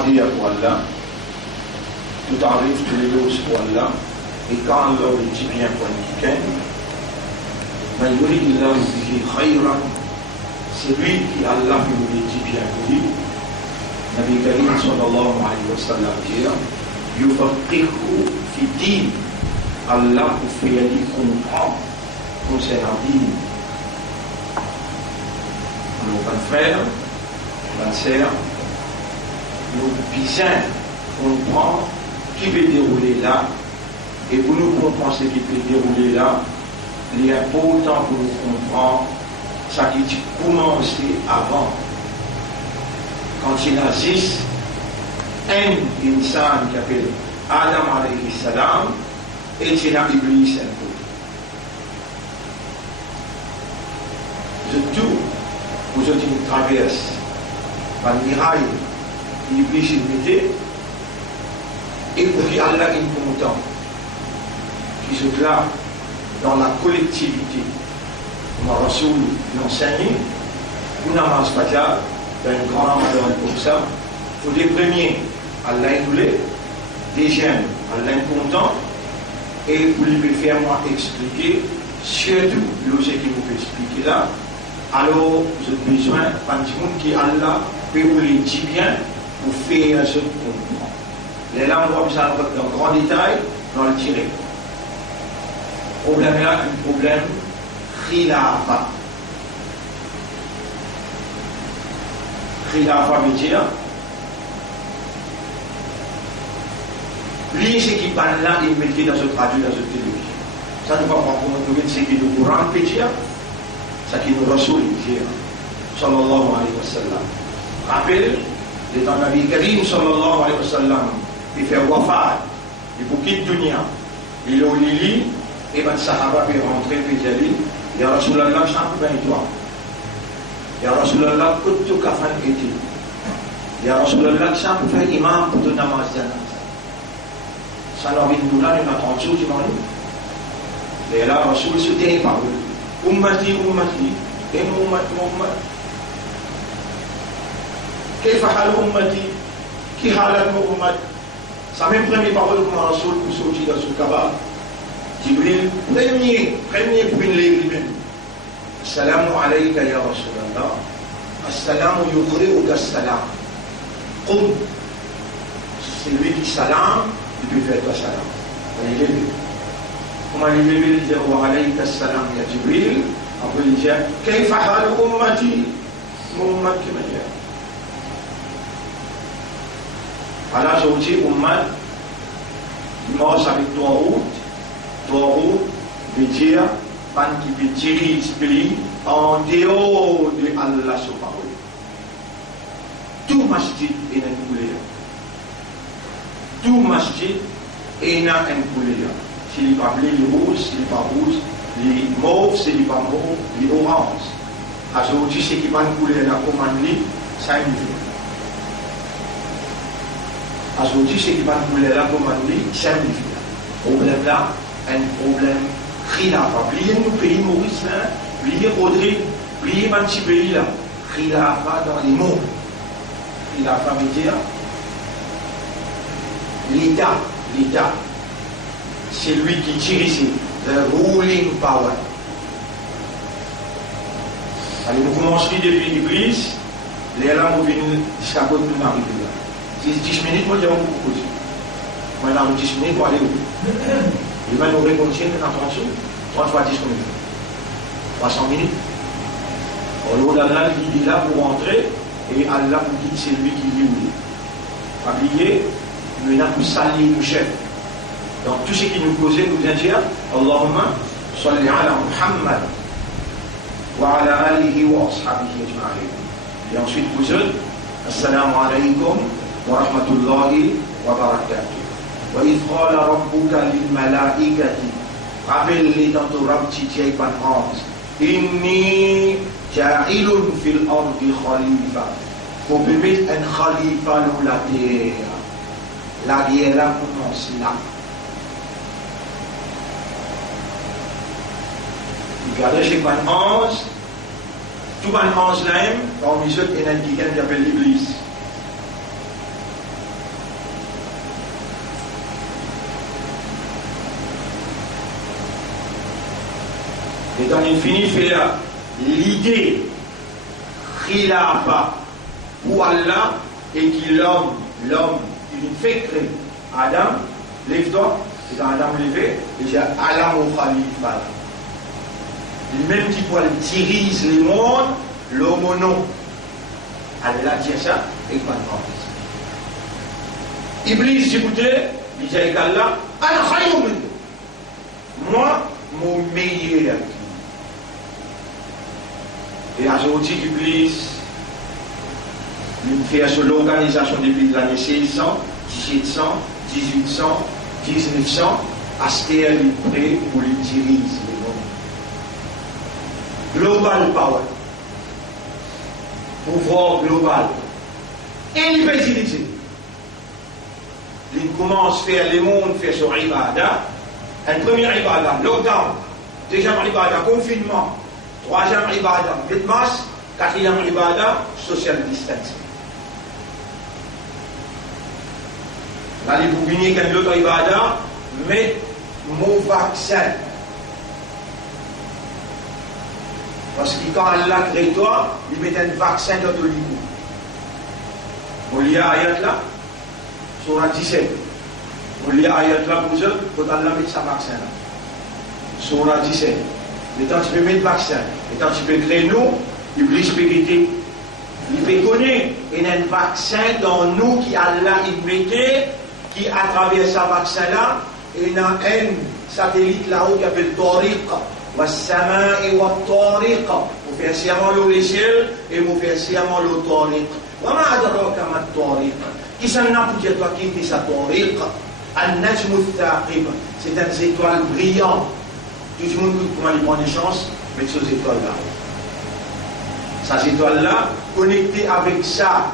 demandé à Allah, tout arrive, tous les deux pour Allah, et quand Allah lui dit bien pour quelqu'un, c'est lui qui Allah lui dit bien pour lui. Nabi Karim sallallahu alayhi wa sallam dit yufaqihu fi din, Allah vous fait comprendre concernant din. Alors, mon frère, ma sœur, nous besoin comprendre qui peut dérouler là, et pour nous comprendre ce qui peut dérouler là, il est important pour nous comprendre ça qui commençait avant. Quand il existe un insan qui s'appelle Adam alayhi salam, et il y a Iblis un peu. De tout, vous êtes une traverse par le mirail, Iblis il mettait, et puis Allah est content, qui se clame dans la collectivité. Comme Rasoul l'enseigne, une namaz fajr, dans une grande valeur comme ça, il faut des premiers, Allah est doué, deuxième, Allah est content, et vous lui faire moi expliquer, surtout, l'objet qui vous peut expliquer là, alors vous avez besoin d'un monde qui Allah peut vous le dire bien pour faire ce comprendre. Les là, on voit ça dans grand détail, dans le tiré. Le problème là, un problème khilafa. Khilafa veut dire lui, ce qui parle là, il met dans ce traduit, dans ce télévision. Ça ne va pas prendre ce qui nous Coran peut dire, ce qui nous Rasoul dit, sallallahu alayhi wa sallam. Rappel, les temps Nabi Karim, sallallahu alayhi wa sallam, il fait wafat, il faut quitter dunya, il est au lit, et ben Sahaba peut rentrer, puis il dit, ya Rasulallah, je t'en prie, toi. Ya Rasulallah, que tu kafan était. Ya Rasulallah, je t'en prie, imam pour ton namaz janazah. Ça n'a rien de là, il m'a 30 jours, et là, Rasoul se tient par eux. Ummati, ummati, et ummati, ummati. كيف حال أمتي؟ كي حالت أمتي؟ Ça même première parole comme Rasoul pour sortir dans ce cabal. Jibril, premier pour une lèvre même. Assalamu alayka ya Rasulallah. Assalamu yukhri'uka as-salam. Qum. C'est lui qui salam, il peut faire toi salam. On est levé. Comment les lever, il dit wa alayka as-salam ya Jibril. Après il dit كيف حال أمتي؟ Mon ummat qui m'a dit. Alors, j'ai dit, Ummat, dimanche avec trois routes, veut dire, pan qui peut tirer l'esprit en dehors de Allah sur parole. Tout masjid est une couleur. Tout masjid est une couleur. S'il n'est pas bleu, il est rouge, s'il n'est pas rouge, il est mauve, s'il n'est pas mauve, il est orange. Alors, j'ai dit, c'est qui va une couleur, la commande, ça est une vie. Aujourd'hui, ce qui va nous couler là, comme on dit, c'est un problème là, un problème khilafa. Pliez nos pays Maurice là, pliez Rodrigue, pliez un petit pays là, khilafa dans les mots. Khilafa veut dire l'État, c'est lui qui tire ici, the ruling power. Allez, nous commençons depuis l'Église, les là, nous venons jusqu'à côté de Marie. 10 minutes, moi, j'ai un beaucoup de choses. Moi, dans 10 minutes, pour aller où? Il va nous répondre, dans 30 jours, 30 fois 10 minutes. 300 minutes. Alors, Allah, il est là pour rentrer, et Allah vous dit, c'est lui qui dit oui. Pas oublier, nous là pour salir nos chefs. Donc, tout ce qui nous causait, nous vient dire, Allahumma, salli ala Muhammad, wa ala alihi wa ashabihi ajma'in. Et ensuite, vous êtes, assalamu alaykum. ورحمة الله وبركاته وإذ قال ربك للملائكة قبل لتطرب تجيب الأرض إني جاعل في الأرض خليفة وبمثل أن خليفة la terre la guerre commence là. Regardez chez Van Hans, tout Van Hans là, parmi ceux qui appellent l'Église. Et quand il finit, il fait l'idée qu'il a pas pour Allah et qu'il l'homme, il fait créer. Adam, lève-toi, et quand Adam levé, il dit Allah au Khalifa. Lui-même qui pour dirige le monde, l'homme non. Allah dit ça, et pas de Iblis, écoutez, il dit avec Allah, moi, mon meilleur. Et aujourd'hui, Iblis, il fait sur l'organisation depuis l'année 1600, 1700, 1800, 1900, à ce qu'il est prêt pour lui diriger le monde. Global power. Pouvoir global. Et il peut utiliser. Il commence à faire le monde, faire son ibada. Un premier ibada, lockdown. Deuxième ibada, confinement. Troisième ibada, masse. Quatrième ibada, social distancing. Là, il vous venez qu'un autre ibada, mais mon vaccin. Parce que quand Allah crée toi, il met un vaccin dans ton lit. On lit ayat là, sur 17. On lit ayat là pour eux, quand Allah met sa vaccin là. Sur 17. Et tant tu peux mettre le vaccin, et tant tu peux créer nous, Iblis peut quitter. Il peut connaître, il y a un vaccin dans nous qui Allah il mettait, qui à travers ce vaccin là, il y a un satellite là-haut qui appelle Tariq. والسماء والطارق وفي سيما له لسيل وفي سيما له طارق وما أدراك ما الطارق كيسا نقول toi qui est sa طارق النجم الثاقب c'est un étoile brillant tout le monde comment il prend des chances avec ces étoiles là ces étoiles là connectées avec ça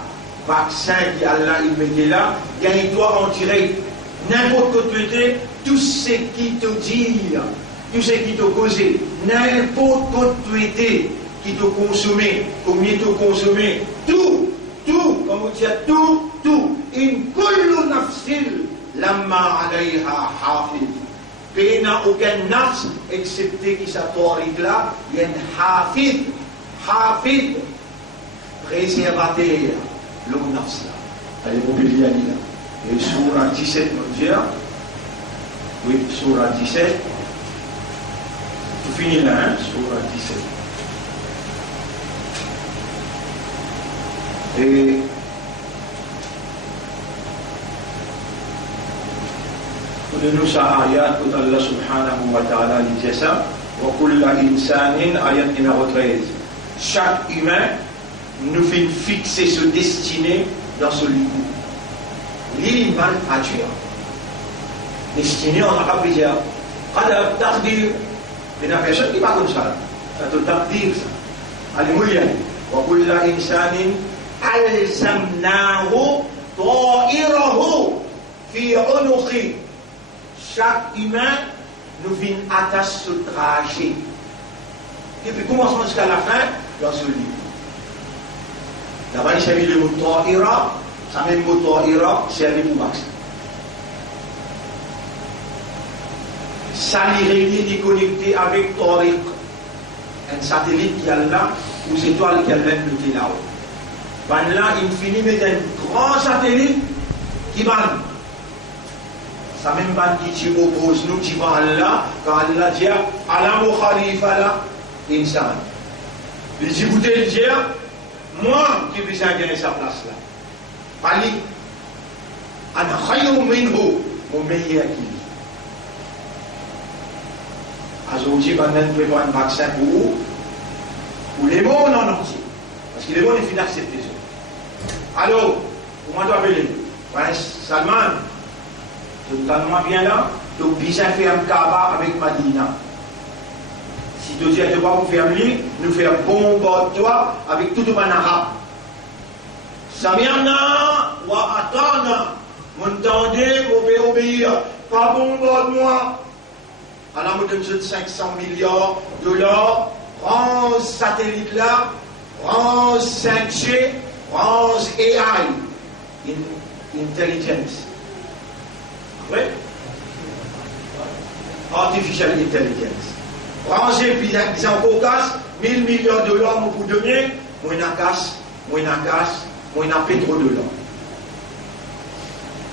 vaccin qui Allah il mettait là il doit en tirer n'importe côté tout ce qui te dit tout ce qui t'a causé, n'importe quoi qui t'a consommé, combien t'a consommé, tout, comme on dit, tout, in kullu nafsil lamma alayha hafiz. Il n'y a aucun nafs, excepté qui s'autorise là, il y a un hafiz, préservateur, le nafs là. Allez, vous pouvez lire là. Et surah 17, on dit, oui, surah 17, tout finit là, hein, surah 17. Et nous ça ayat que Allah subhanahu wa ta'ala dit ça wa kulla insanin ayat numéro 13 chaque humain nous fait fixer ce destiné dans ce lieu l'humain à Dieu destiné on a pas pu dire qadar taqdir mais la personne qui pas comme ça c'est tout taqdir ça al-mulya wa kulla insanin alzamnahu ta'irahu fi 'unuqi. Chaque humain nous vient attacher ce trajet. Depuis le commencement jusqu'à la fin, dans ce livre. D'abord, il s'agit de mot ta'ira. Ça même mot ta'ira, c'est un mot max. Ça est connecté avec Tariq, un satellite qui est là, ou étoiles qui est là-haut. Ben là, il finit avec un grand satellite qui va. Ça même pas qui tu opposes nous, tu vas Allah, quand Allah dit Allah mon khalifa là, insan. Il dit écoutez, il dit moi qui vais gagner sa place là. Pali, ana khayru minhu, mon meilleur qui dit. Aujourd'hui, maintenant, nous préparons un vaccin pour les mondes en entier. Parce que les mondes, ils finissent accepter ça. Alors, comment tu appelles Salman? Totalement bien là, donc bien faire un kaba avec Madina. Si tu dis à toi pour faire lui, nous faire bombarder avec tout le monde arabe. Samiana wa atana, m'entendez, vous pouvez obéir, pas bombarde-moi. Alors, nous donne 500 milliards de dollars, prends ce satellite là, prends 5G, prends AI, intelligence. Oui. Artificial intelligence. ranger, puis ils en Caucase, 1000 milliards de dollars pour donner, moi n'a casse, moi n'a pétrole de l'or.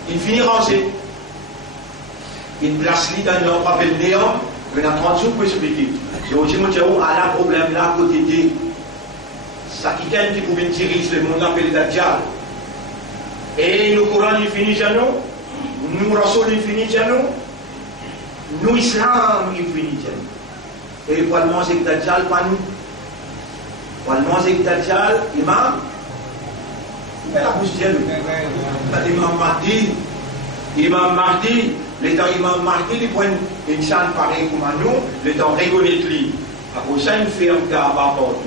Il finit ranger. Il place lui dans l'ordre appel néant, il a 30 jours pour expliquer. Je vous dis, mon Dieu, à la problème là, à côté de ça qui qui pouvait tirer le monde appelle Dajjal. Et le Coran il finit chez nous, nous Rasoul il finit chez nous Islam il finit chez nous. Et pour le manger Dajjal, pas nous. Pour le manger Dajjal, imam, il met la bouche d'elle. Imam Mahdi, l'étant Imam Mahdi, il prend une chaîne pareille comme nous, l'étant reconnaître lui. Après ça, il fait un cas partout.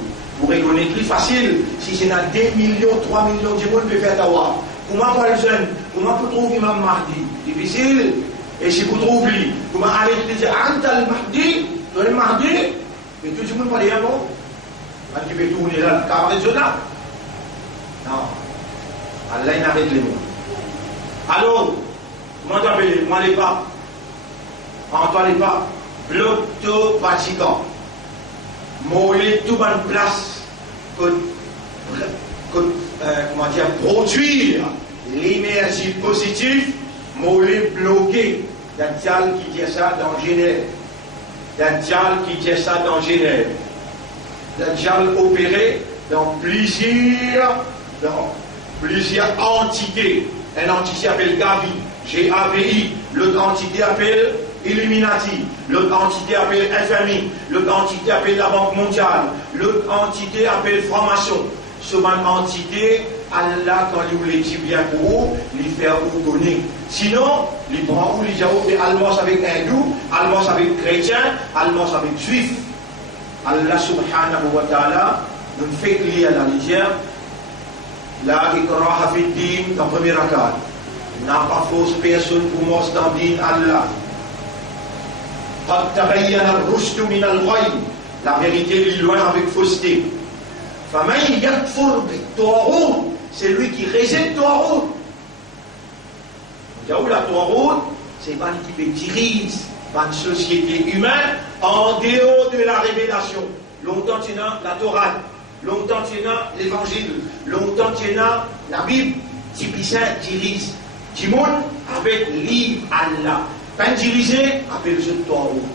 Pour reconnaître lui facile, si c'est dans 2 millions, 3 millions de monde peut faire d'avoir. Comment pour les jeunes, comment pour trouver Imam Mahdi? Difficile. Et si vous trouvez lui, comment aller dire Antal Mahdi, le Mahdi, et tout le monde parle à moi. Quand tu veux tourner là, le cabaret de là. Non. Allah il arrête les mots. Alors, comment t'appelles? Moi les papes. Antoine les papes. L'Octo Vatican. Moi les tout bonne place comment dire, produire l'énergie positive, moi les bloquer. Il y a Dial qui dit ça dans Genève. Il y a Dial qui dit ça dans Genève. Il y a Dial opéré dans plusieurs entités. Une entité s'appelle Gavi, G-A-V-I. L'autre entité s'appelle Illuminati. L'autre entité s'appelle FMI. L'autre entité s'appelle la Banque mondiale. L'autre entité s'appelle Franc-maçon. Sur une entité, Allah, quand il voulait dire bien pour vous, il fait vous donner. Sinon, il prend où il fait alliance avec hindou, alliance avec chrétien, alliance avec juif. Allah subhanahu wa ta'ala nous fait lier à la lisière. La ikraha fi din dans le premier rakat. N'a pas fausse personne pour moi dans le din Allah. Qad tabayyana ar-rushdu min al-ghayy. La vérité est loin avec fausseté. Faman yakfur bit-taghut, c'est lui qui rejette Taghut. Là où la Taghut, c'est pas qui dirige une société humaine en dehors de la révélation. Longtemps il y a la Torah. Longtemps il y a l'évangile, longtemps il y a la Bible, Tipicin dirige du monde avec livre Allah. Quand dirigé, appelle ce Taghut.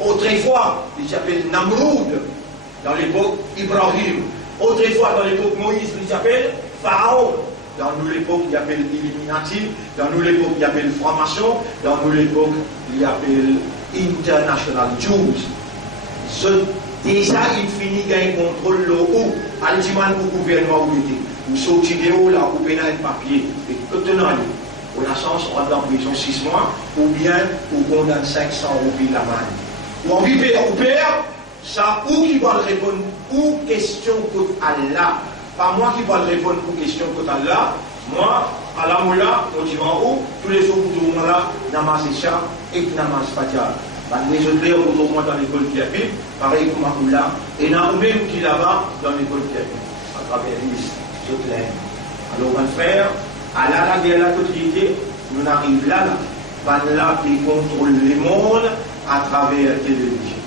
Autrefois, il s'appelle Namroud, dans l'époque Ibrahim. Autrefois, dans l'époque Moïse, il s'appelle Pharaon. Dans nous l'époque, il appelle Illuminati. Dans nous l'époque, il appelle franc-maçon. Dans nous l'époque, il appelle International Jews. Déjà, il finit gagner contrôle le haut. Altiman pour le gouvernement où il était. Vous sortez de haut là, vous prenez un papier. Et que tenant pour la chance, on va dans prison 6 mois, ou bien, on condamne 500 roupies la main. Ou on vit père ou père, ça, ou qui va répondre aux questions contre Allah. Pas moi qui va répondre aux questions contre Allah. Moi, à la moula, on dit en haut, tous les jours, pour tout le monde là, namaz isha et namaz fajr. Les autres pères, pour moi, dans l'école qui habite, pareil comme à Moula, et dans le même qui là-bas, dans l'école qui habite, à travers les autres lèvres. Alors, mon frère, à la guerre de la totalité, nous arrivons là, là qui contrôle le monde à travers la télévision.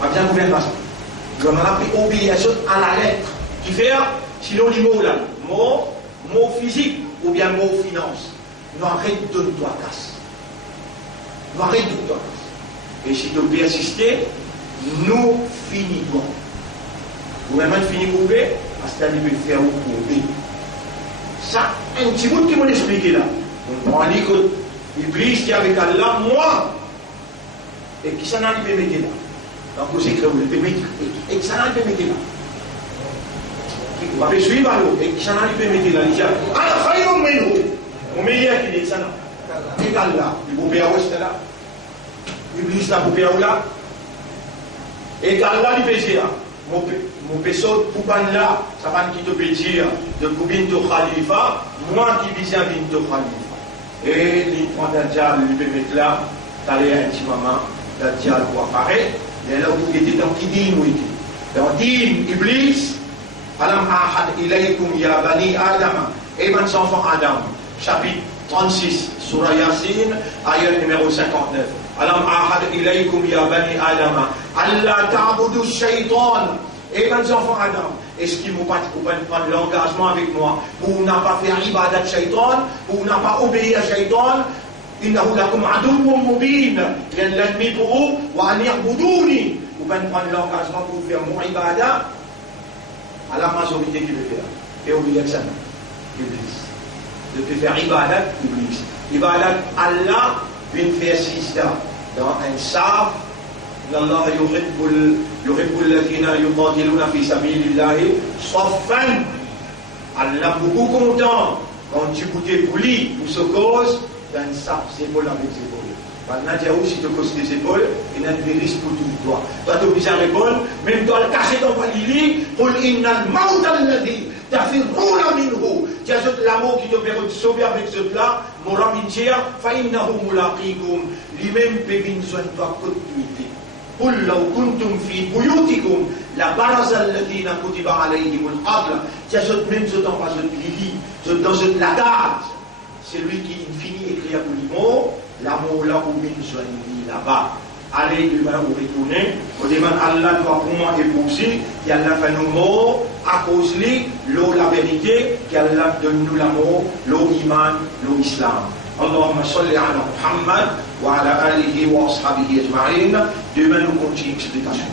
On va bien gouverner ça. Je m'en ai pris obligation à la lettre. Qui fait, sinon les mots là, mots physiques ou bien mots finance. Nous arrêtons de nous casse. Nous arrêtons de nous casse. Et si tu persistes, nous finissons. Vous-même finissez pour faire, parce que vous pouvez faire pour faire. Ça, un petit bout qui m'a expliqué là. On dit que l'Iblis qui est avec Allah, moi, et qui s'en a dit de mettre là. Donc vous écrivez, vous le mettre, et qui s'en a dit de mettre là. Vous avez suivi alors, et qui s'en a dit de mettre là. Il dit, ah, faillot, mais nous, on meilleur qui dit ça là. Et Allah, il vous paye à ouest là. L'Iblis là, vous paye à là. Et Allah, il paye là. Mon péso, pour là, ça va qui te peut dire de Binto Khalifa, moi qui visais Binto Khalifa. Et les points d'Adjal, il peut mettre là, t'allais un petit moment, d'Adjal pour apparaître, et là vous étiez dans qui dit, où était. Dans Din Iblis, Alam Ahad ilaykum ya bani Adam, et mes enfants Adam, chapitre 36, Surah Yasin, ayat numéro 59. Alam ahad ilaykum ya bani Adam, Allah ta'budu shaitan. Et les enfants Adam, est-ce qu'ils vont pas prendre l'engagement avec moi pour ne pas faire ibadat shaitan, pour ne pas obéir à shaitan? Innahu lakum aduwwun mubin. Il y a l'ennemi pour vous, wa an ya'buduni. Vous pouvez prendre l'engagement pour faire mon ibadat. À la majorité qui veut faire. Et oubliez que ça, l'Église. De te faire ibadat, l'Église. Ibadat, Allah vient faire sista dans un saf. Allah yuhibbu alladhina yuqatiluna fi sabilillahi saffan. Allah beaucoup content quand tu goûtais pour lui, pour ce cause, dans un saf, c'est épaules avec ses épaules. Maintenant, tu as aussi te cause des épaules, et n'a de risque pour tout toi. Toi, tu es obligé à répondre, même toi, le cacher ton palili, pour l'innal mauta alladhi, tafirruna minhu. Tu as l'amour qui te permet de sauver avec ce plat, mora mintia, fa innahu mulaqikum. Lui-même peut venir sur toi continuité. قل لو كنتم في بيوتكم لبرز الذين كتب عليهم القتل. Tiens, même ce temps pas ce lili, dans ce lagarde, c'est lui qui finit écrire pour l'immo, l'amour là où il soit là-bas. Allez, demain vous retournez, vous demandez Allah doit pour moi épouser, qui Allah fait nos mots, à cause de l'eau la vérité, qui Allah donne nous l'amour, l'eau iman, l'eau islam. اللهم صل على محمد وعلى آله وأصحابه أجمعين. Demain nous continuons l'explication.